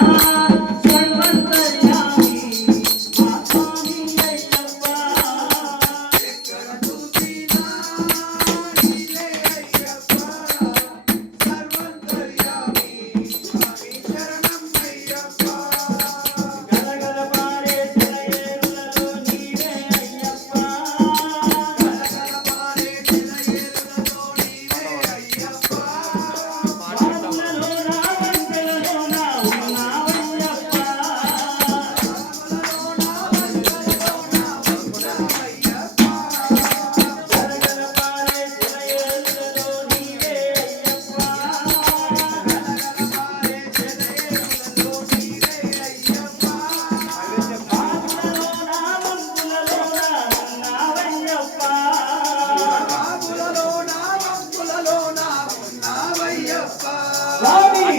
ಆ Swami,